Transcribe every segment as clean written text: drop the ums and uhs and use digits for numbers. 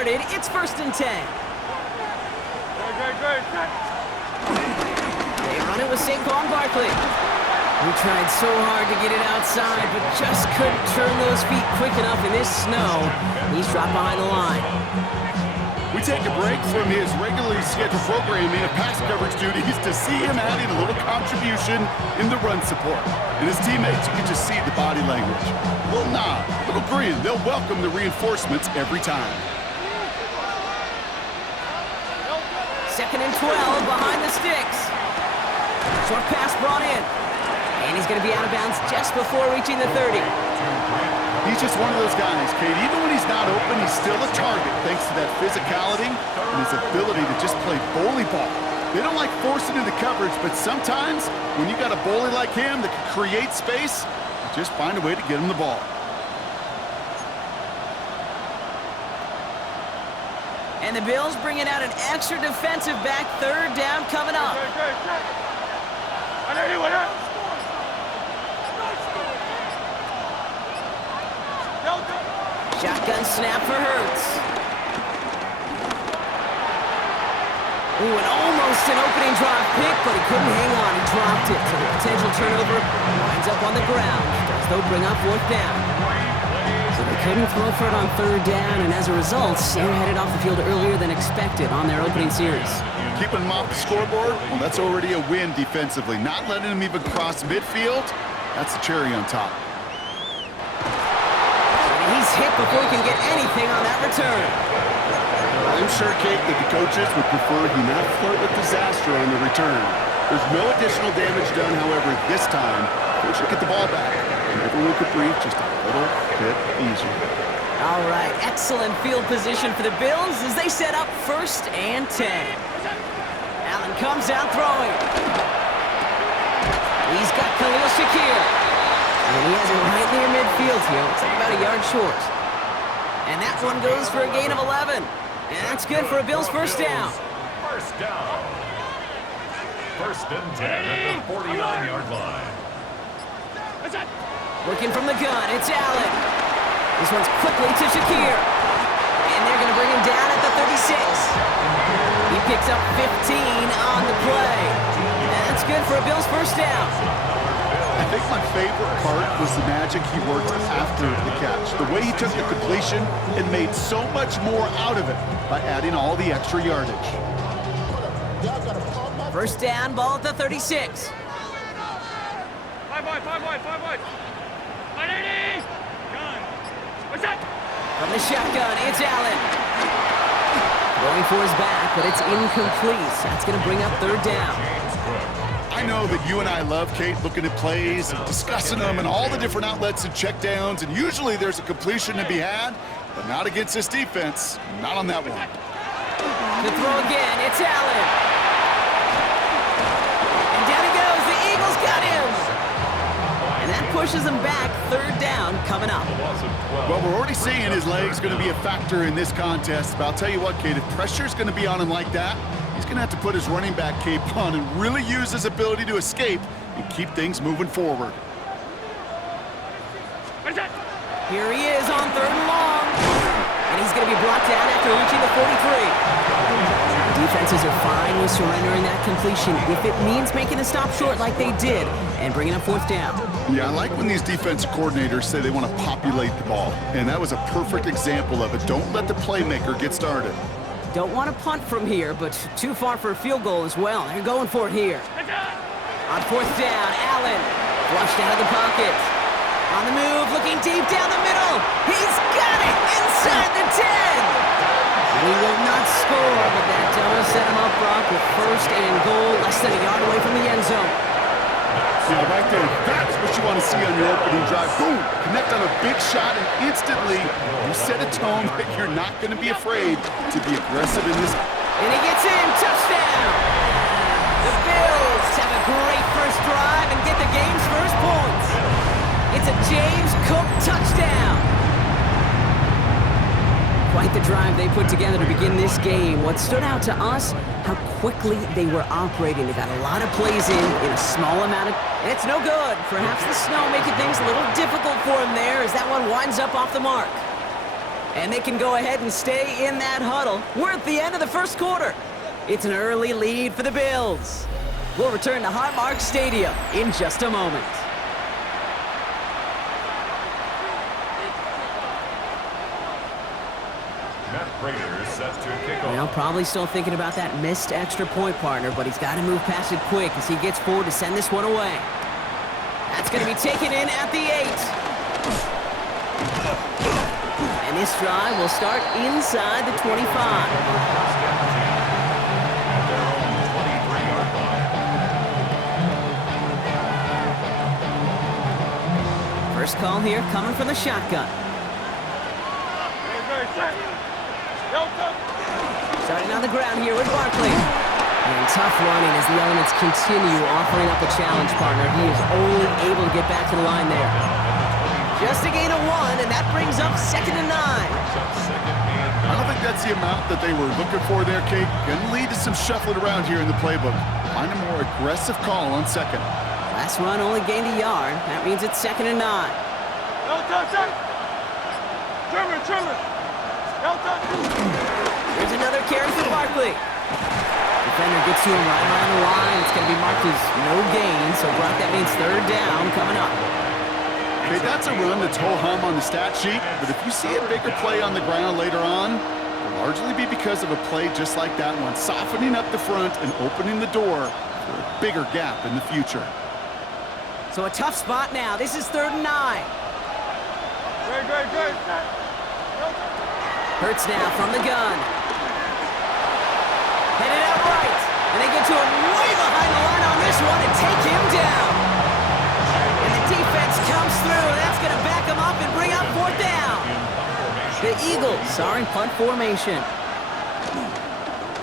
started. It's 1st and 10. They run it with Saquon Barkley. He tried so hard to get it outside, but just couldn't turn those feet quick enough in this snow. He's dropped behind the line. We take a break from his regularly scheduled programming of pass coverage duties to see him adding a little contribution in the run support. And his teammates, you can just see the body language. A little nod, a little grin. They'll welcome the reinforcements every time. 2nd and 12 behind the sticks. Short pass brought in. And he's going to be out of bounds just before reaching the 30. He's just one of those guys, Kate. Even when he's not open, he's still a target thanks to that physicality and his ability to just play bully ball. They don't like forcing into coverage, but sometimes when you got a bully like him that can create space, you just find a way to get him the ball. And the Bills bringing out an extra defensive back. 3rd down coming up. Shotgun snap for Hurts. Ooh, and almost an opening drive pick, but he couldn't hang on. He dropped it. So the potential turnover winds up on the ground. Does though bring up 4th down. So they couldn't throw for it on 3rd down, and as a result, they're headed off the field earlier than expected on their opening series. Keeping him off the scoreboard, well, that's already a win defensively. Not letting him even cross midfield, that's the cherry on top. He's hit before he can get anything on that return. I'm sure, Kate, that the coaches would prefer he not flirt with disaster on the return. There's no additional damage done, however, this time. They should get the ball back, and everyone could breathe just a little bit easier. All right, excellent field position for the Bills as they set up 1st and 10. Allen comes out throwing. He's got Khalil Shakir. And he has it right near midfield here. Looks like about a yard short. And that one goes for a gain of 11. And that's good for a Bills 1st down. 1st down. 1st and 10 at the 49-yard line. Looking from the gun, it's Allen. This one's quickly to Shakir. And they're going to bring him down at the 36. He picks up 15 on the play. And that's good for a Bills 1st down. I think my favorite part was the magic he worked after the catch. The way he took the completion and made so much more out of it by adding all the extra yardage. 1st down, ball at the 36. 5 wide. 180! Gun. What's that? From the shotgun, it's Allen. Going for his back, but it's incomplete. That's going to bring up 3rd down. I know that you and I love, Kate, looking at plays and discussing them and all the different outlets and checkdowns, and usually there's a completion to be had, but not against this defense. Not on that one. The throw again, it's Allen. And down he goes, the Eagles got him. And that pushes him back, 3rd down coming up. Well, we're already seeing his leg's going to be a factor in this contest, but I'll tell you what, Kate, if pressure's going to be on him like that, he's going to have to put his running back cape on and really use his ability to escape and keep things moving forward. Here he is on 3rd and long. And he's going to be brought down after reaching the 43. Defenses are fine with surrendering that completion if it means making the stop short like they did and bringing up 4th down. Yeah, I like when these defensive coordinators say they want to populate the ball, and that was a perfect example of it. Don't let the playmaker get started. Don't want to punt from here, but too far for a field goal as well. They're going for it here. On 4th down, Allen flushed out of the pocket. On the move, looking deep down the middle. He's got it inside the 10. And he will not score, but that does set him up, Brock, with 1st and goal, less than a yard away from the end zone. Yeah, right there. That's what you want to see on your opening drive. Boom! Connect on a big shot, and instantly you set a tone that you're not going to be afraid to be aggressive in this. And he gets in. Touchdown! The Bills have a great 1st drive and get the game's 1st points. It's a James Cook touchdown. Quite the drive they put together to begin this game. What stood out to us, how quickly they were operating. They got a lot of plays in a small amount of... And it's no good. Perhaps the snow making things a little difficult for him there as that one winds up off the mark. And they can go ahead and stay in that huddle. We're at the end of the first quarter. It's an early lead for the Bills. We'll return to Highmark Stadium in just a moment. Set to kick off. Well, probably still thinking about that missed extra point, partner, but he's got to move past it quick as he gets forward to send this one away. That's going to be taken in at the 8. And this drive will start inside the 25. At their own 23-yard line. First call here coming from the shotgun. Starting on the ground here with Barkley. And tough running as the elements continue offering up a challenge, partner. He is only able to get back to the line there. Just a gain of 1, and that brings up 2nd and 9. I don't think that's the amount that they were looking for there, Kate. Going to lead to some shuffling around here in the playbook. Find a more aggressive call on 2nd. Last run only gained a yard. That means it's 2nd and 9. There's another carry for Barkley. Defender gets to him right around the line. It's going to be marked as no gain, so Brock, that means 3rd down coming up. Okay, that's a run that's ho-hum on the stat sheet, but if you see a bigger play on the ground later on, it'll largely be because of a play just like that one, softening up the front and opening the door for a bigger gap in the future. So a tough spot now. This is 3rd and 9. Good. Hurts now from the gun. Headed out right. And they get to him way behind the line on this one and take him down. And the defense comes through. That's going to back him up and bring up 4th down. The Eagles are in punt formation.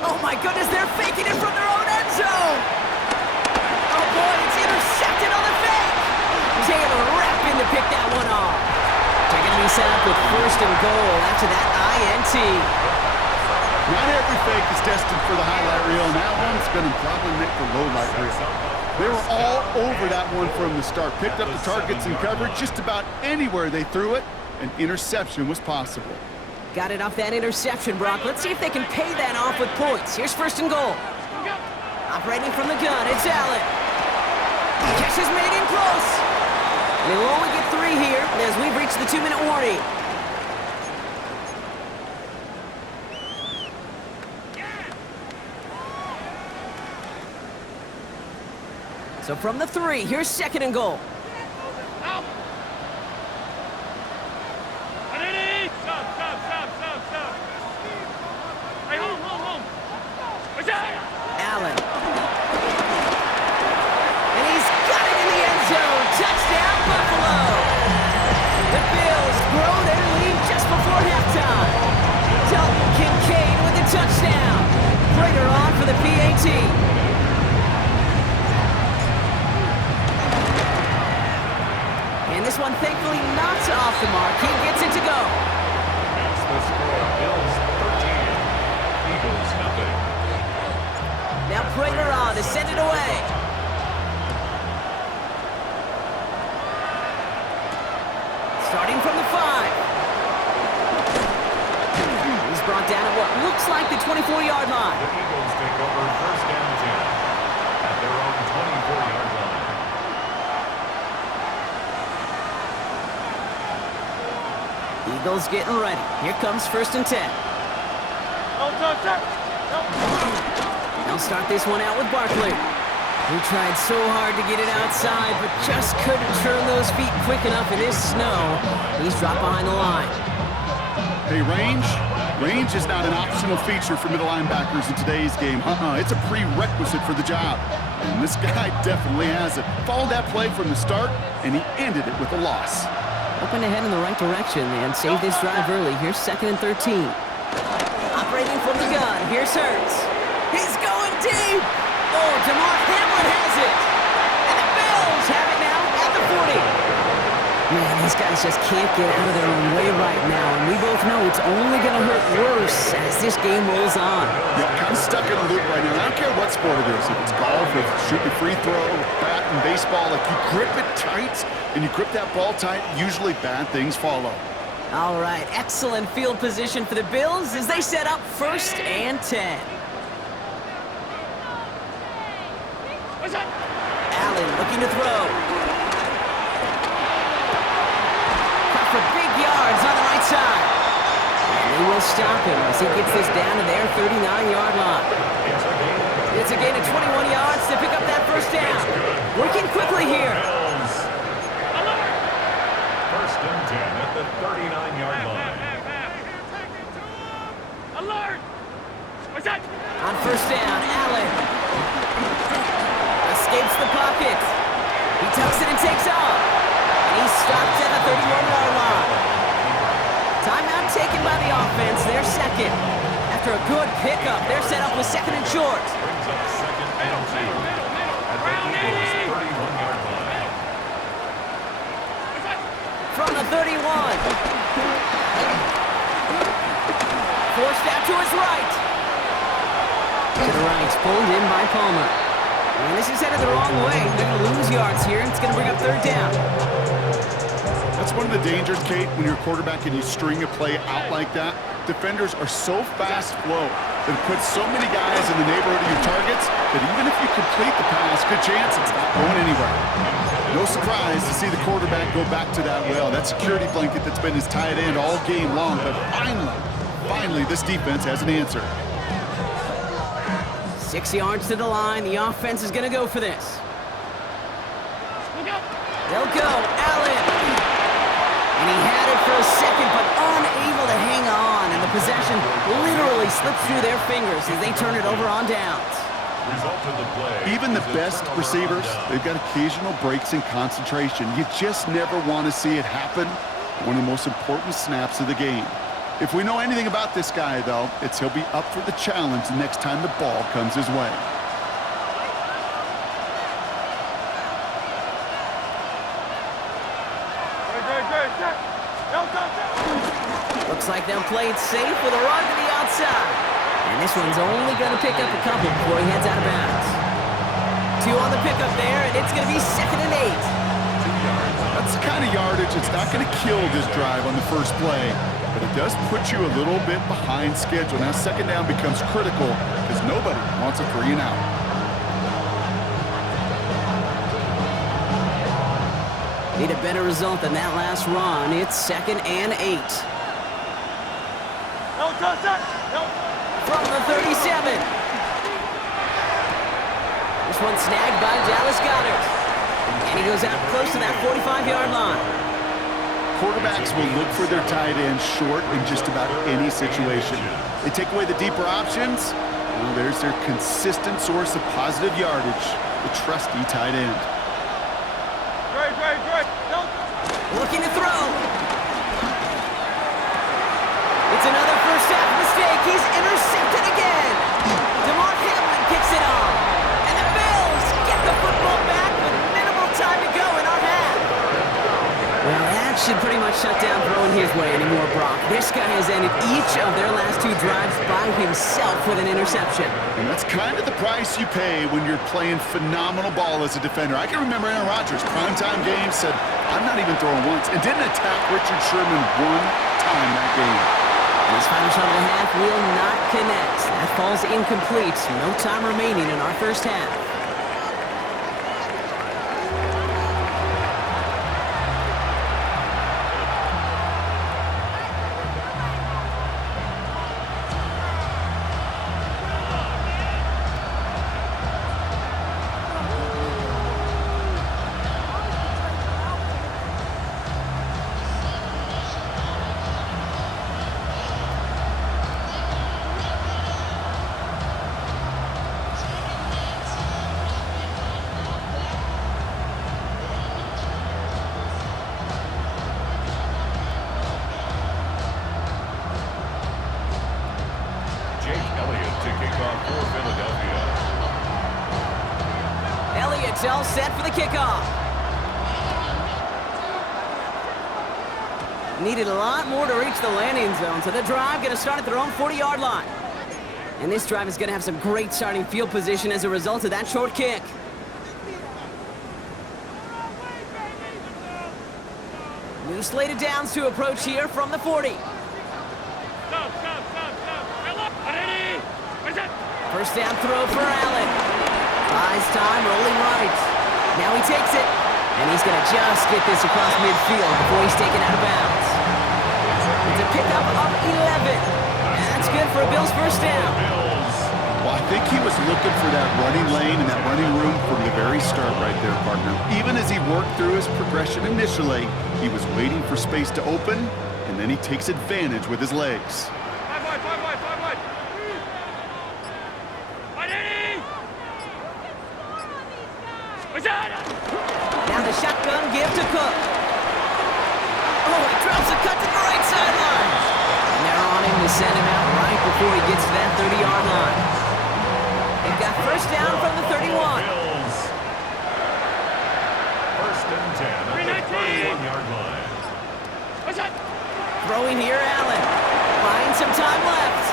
Oh my goodness, they're faking it from their own end zone. Oh boy, it's intercepted on the fake. Taylor Rappin to pick that one off. They're going to be set up with 1st and goal after that INT. Not every fake is destined for the highlight reel, and that one's going to probably make the low light reel. They were all over that one from the start. Picked up the targets and covered just about anywhere they threw it. An interception was possible. Got it off that interception, Brock. Let's see if they can pay that off with points. Here's 1st and goal. Operating from the gun, it's Allen. Catch is made in close. They will only get 3 here as we've reached the 2-minute warning. So from the 3, here's 2nd and goal. Stop. Hey, home. Allen. And he's got it in the end zone. Touchdown, Buffalo. The Bills grow their lead just before halftime. Dalton Kincaid with the touchdown. Prater on for the PAT. And this one thankfully not off the mark. He gets it to go. That's the score. Bills 13, Eagles nothing. Now Prater on to send it away. Starting from the 5. He's brought down at what looks like the 24-yard line. The Eagles take over 1st and 10 at their own 24-yard line. Eagles getting ready. Here comes 1st and 10. They'll start this one out with Barkley. He tried so hard to get it outside, but just couldn't turn those feet quick enough in this snow. He's dropped behind the line. Hey, range is not an optional feature for middle linebackers in today's game. It's a prerequisite for the job. And this guy definitely has it. Followed that play from the start, and he ended it with a loss. Hoping to head in the right direction and save this drive early. Here's 2nd and 13. Operating from the gun. Here's Hurts. He's going deep. Oh, DeMar Hamlin has it. And the Bills have it now at the 40. Man, these guys just can't get out of their own way right now. And we both know it's only going to hurt worse as this game rolls on. Yeah, kind of stuck in a loop right now. I don't care what sport it is. If it's golf, if it's shooting a free throw, bat and baseball, like you grip it tight and you grip that ball tight, usually bad things follow. All right, excellent field position for the Bills as they set up 1st and 10. Allen looking to throw. Cut for big yards on the right side. And they will stop him as he gets this down to their 39-yard line. It's a gain of 21 yards to pick up that 1st down. Working quickly here. 1st and 10 at the 39-yard line. Alert! What's that? On 1st down, Allen escapes the pocket. He tucks it and takes off. And he's stopped at the 31-yard line. Timeout taken by the offense, their 2nd. After a good pickup, they're set up with 2nd and short. Brings up 2nd and 2 at the Eagles' 31-yard line. From the 31. Forced out to his right. To the right, pulled in by Palmer. And this is headed the wrong way. They're going to lose yards here, and it's going to bring up 3rd down. That's one of the dangers, Kate, when you're a quarterback and you string a play out like that. Defenders are so fast flow that it puts so many guys in the neighborhood of your targets that even if you complete the pass, good chance it's not going anywhere. No surprise to see the quarterback go back to that well. That security blanket that's been his tight end all game long, but finally this defense has an answer. 6 yards to the line. The offense is going to go for this. They'll go. Allen. And he had it for a second, but unable to hang on. And the possession literally slips through their fingers as they turn it over on downs. Result of the play. Even the best receivers, they've got occasional breaks in concentration. You just never want to see it happen. One of the most important snaps of the game. If we know anything about this guy, though, it's he'll be up for the challenge the next time the ball comes his way. Looks like they'll play it safe with a run to the outside. And this one's only going to pick up a couple before he heads out of bounds. 2 on the pickup there, and it's going to be 2nd and 8. That's the kind of yardage it's not going to kill this drive on the first play, but it does put you a little bit behind schedule. Now 2nd down becomes critical because nobody wants a 3 and out. Need a better result than that last run. It's 2nd and 8. From the 37. This one snagged by Dallas Goedert. And he goes out close to that 45-yard line. Quarterbacks will look for their tight end short in just about any situation. They take away the deeper options. Well, there's their consistent source of positive yardage, the trusty tight end. Looking to throw. It's another first half mistake. He's intercepted again. DeMar Hamlin kicks it off. And the Bills get the football back with minimal time to go in our half. Well, that should pretty much shut down throwing his way anymore, Brock. This guy has ended each of their last 2 drives by himself with an interception. And that's kind of the price you pay when you're playing phenomenal ball as a defender. I can remember Aaron Rodgers, primetime game, said, I'm not even throwing once, and didn't attack Richard Sherman one time that game. And his final shot of the half will not connect. That falls incomplete. No time remaining in our first half. Elliott's all set for the kickoff. Needed a lot more to reach the landing zone, so the drive going to start at their own 40-yard line. And this drive is going to have some great starting field position as a result of that short kick. New slated downs to approach here from the 40. Stop. Ready? What's that? First down throw for Allen. Buys time, rolling right. Now he takes it. And he's going to just get this across midfield before he's taken out of bounds. It's a pickup of 11. And that's good for a Bills first down. Well, I think he was looking for that running lane and that running room from the very start right there, partner. Even as he worked through his progression initially, he was waiting for space to open, and then he takes advantage with his legs. Five wide. Ready? What's that? Now the shotgun give to Cook. Oh, he drops a cut to the right sideline. And they're on him to send him out right before he gets to that 30-yard line. They've got first down from the 31. Bills. First and 10 at the 31-yard line. What's that? Throwing here, Allen. Buying some time left.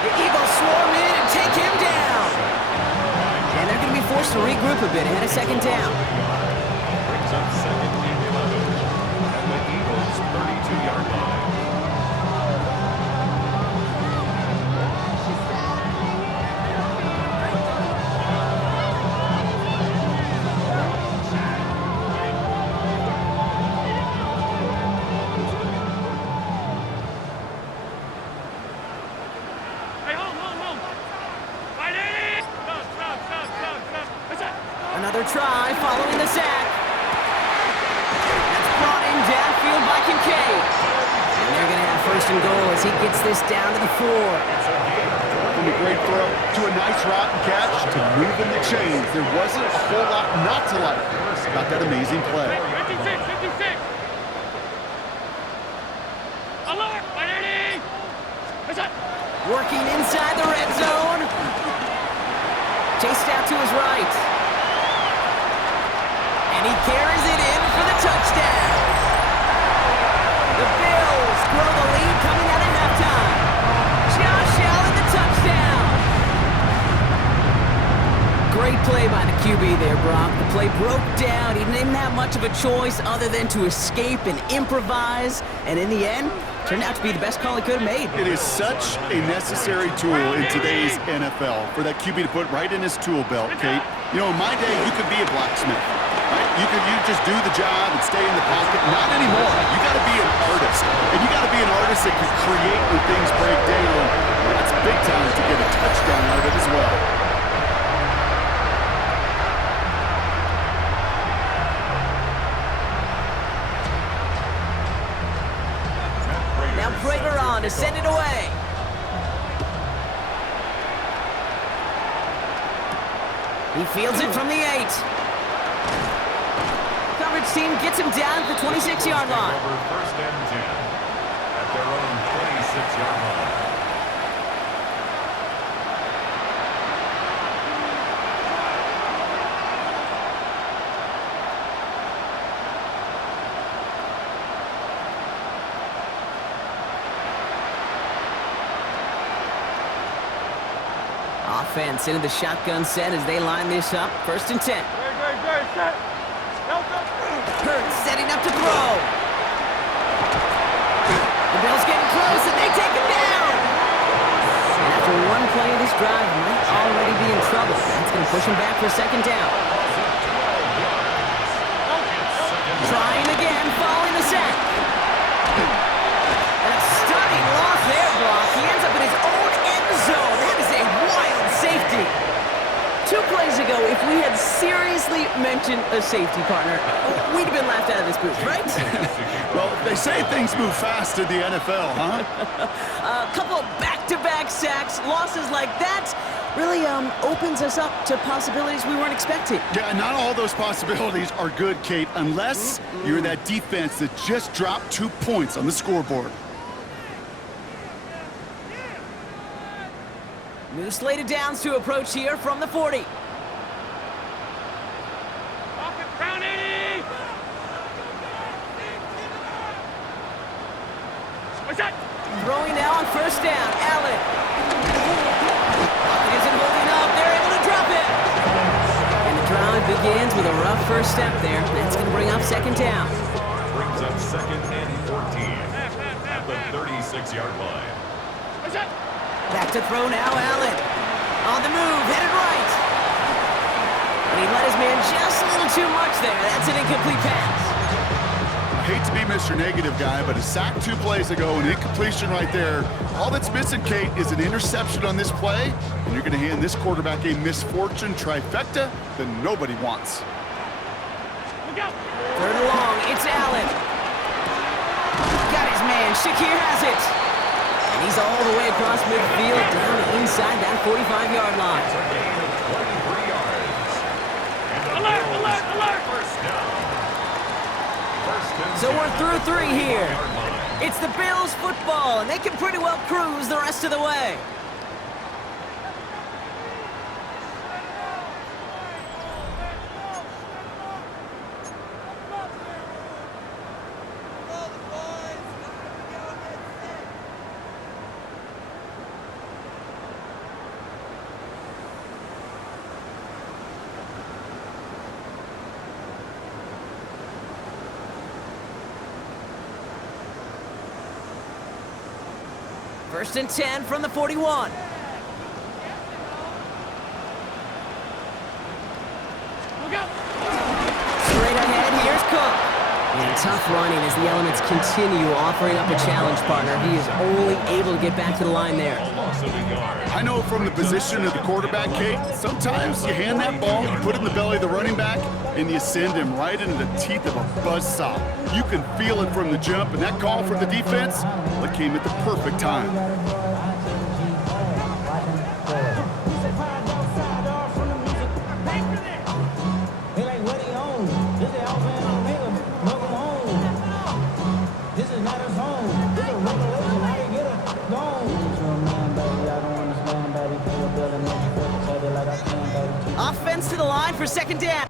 The Eagles swarm in and take him down. And they're going to be forced to regroup a bit ahead of second down. Brings up second and 11 at the Eagles' 32-yard line. Hey, hold. Ready? Stop. What's that? Another try following the sack. That's brought in downfield by Kincaid. And they're going to have first and goal as he gets this down to the 4. From a great throw to a nice route and catch to moving the chains. There wasn't a whole lot not to like about that amazing play. 56. Alert. Ready? What's that? Working inside the red zone. Chased out to his right. And he carries it in for the touchdown. The Bills grow the lead coming out of halftime. Josh Allen, the touchdown. Great play by the QB there, Brock. The play broke down. He didn't have much of a choice other than to escape and improvise. And in the end, turned out to be the best call he could have made. It is such a necessary tool in today's NFL for that QB to put right in his tool belt, Kate. You know, in my day, you could be a blacksmith. Right? You just do the job and stay in the pocket. Not anymore. You got to be an artist. And you got to be an artist that can create when things break down. That's big time to get a touchdown out of it as well. Now Prater on to send it away. He fields it from the 8. Coverage team gets him down at the 26-yard line. Over first and 10 at their own 26-yard line. Offense into the shotgun set as they line this up. First and 10. Great. Set. Hurts setting up to throw. The Bills getting close and they take him down. And after one play of this drive, he might already be in trouble. That's going to push him back for second down. Trying again, following the sack. And a stunning loss there, Brock. He ends up in his own end zone. That is a wild safety. 2 plays ago, if we had seriously mentioned a safety partner, we'd have been laughed out of this booth, right? Well, they say things move fast in the NFL, huh? A couple of back-to-back sacks, losses like that, really opens us up to possibilities we weren't expecting. Yeah, not all those possibilities are good, Kate, unless you're that defense that just dropped 2 points on the scoreboard. New slated downs to approach here from the 40. Round 80. What's that? Throwing now on first down, Allen. Pocket isn't holding up. They're able to drop it. And the drive begins with a rough first step there. That's going to bring up second down. Second and 14 at the 36-yard line. Back to throw now, Allen. On the move, headed right. And he let his man just a little too much there. That's an incomplete pass. I hate to be Mr. Negative guy, but a sack 2 plays ago, an incompletion right there. All that's missing, Kate, is an interception on this play, and you're going to hand this quarterback a misfortune trifecta that nobody wants. Third and long, it's Allen. Got his man, Shakir has it. And he's all the way across midfield, down inside that 45-yard line. It's a gain of 23 yards. And the Alert, Bills alert, alert! First down. First and So we're 10 through 3 here. 45-yard line. It's the Bills football, and they can pretty well cruise the rest of the way. First and 10 from the 41. Straight ahead, here's Cook. And tough running as the elements continue offering up a challenge partner. He is only able to get back to the line there. A loss of a yard. I know from the position of the quarterback, Kate, sometimes you hand that ball, you put it in the belly of the running back, and you send him right into the teeth of a buzzsaw. You can feel it from the jump, and that call from the defense, well, it came at the perfect time. Offense to the line for second down.